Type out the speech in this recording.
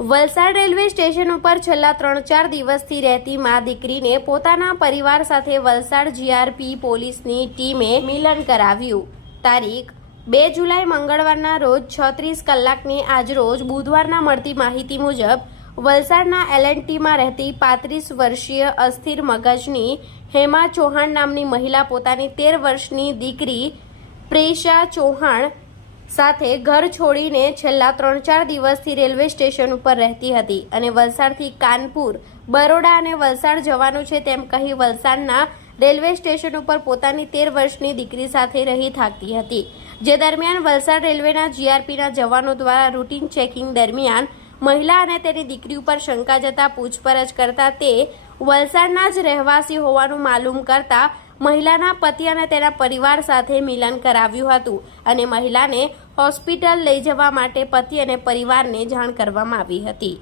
Valsad railway station ઉપર છેલ્લા 3-4 દિવસથી રહેતી મા દીકરીને પોતાના પરિવાર સાથે વલસાડ જીઆરપી પોલીસની ટીમે મિલન કરાવ્યું। તારીખ 2 જુલાઈ મંગળવારના રોજ 36 કલાકની આજરોજ બુધવારના મળતી માહિતી મુજબ વલસાડના L&Tમાં રહેતી 35 વર્ષીય અસ્થિર મગજની હેમા ચૌહાણ નામની મહિલા પોતાની 13 વર્ષની દીકરી પ્રેષા ચૌહાણ સાથે ઘર છોડીને છેલ્લા 3-4 દિવસથી રેલવે સ્ટેશન ઉપર રહેતી હતી અને વલસાડથી કાનપુર, બરોડા અને વલસાડ જવાનું છે તેમ કહી વલસાડના રેલવે સ્ટેશન ઉપર પોતાની 13 વર્ષની દીકરી સાથે રહી થાકતી હતી। જે દરમિયાન વલસાડ રેલવેના જીઆરપીના જવાનો દ્વારા રૂટીન ચેકિંગ દરમિયાન મહિલા અને તેની દીકરી ઉપર શંકા જતા પૂછપરછ કરતા તે વલસાડના જ રહેવાસી હોવાનું માલુમ કરતા મહિલાના પતિ અને તેના પરિવાર સાથે મિલન કરાવ્યું હતું અને મહિલાને હોસ્પિટલ લઈ જવા માટે પતિ અને પરિવારને જાણ કરવામાં આવી હતી।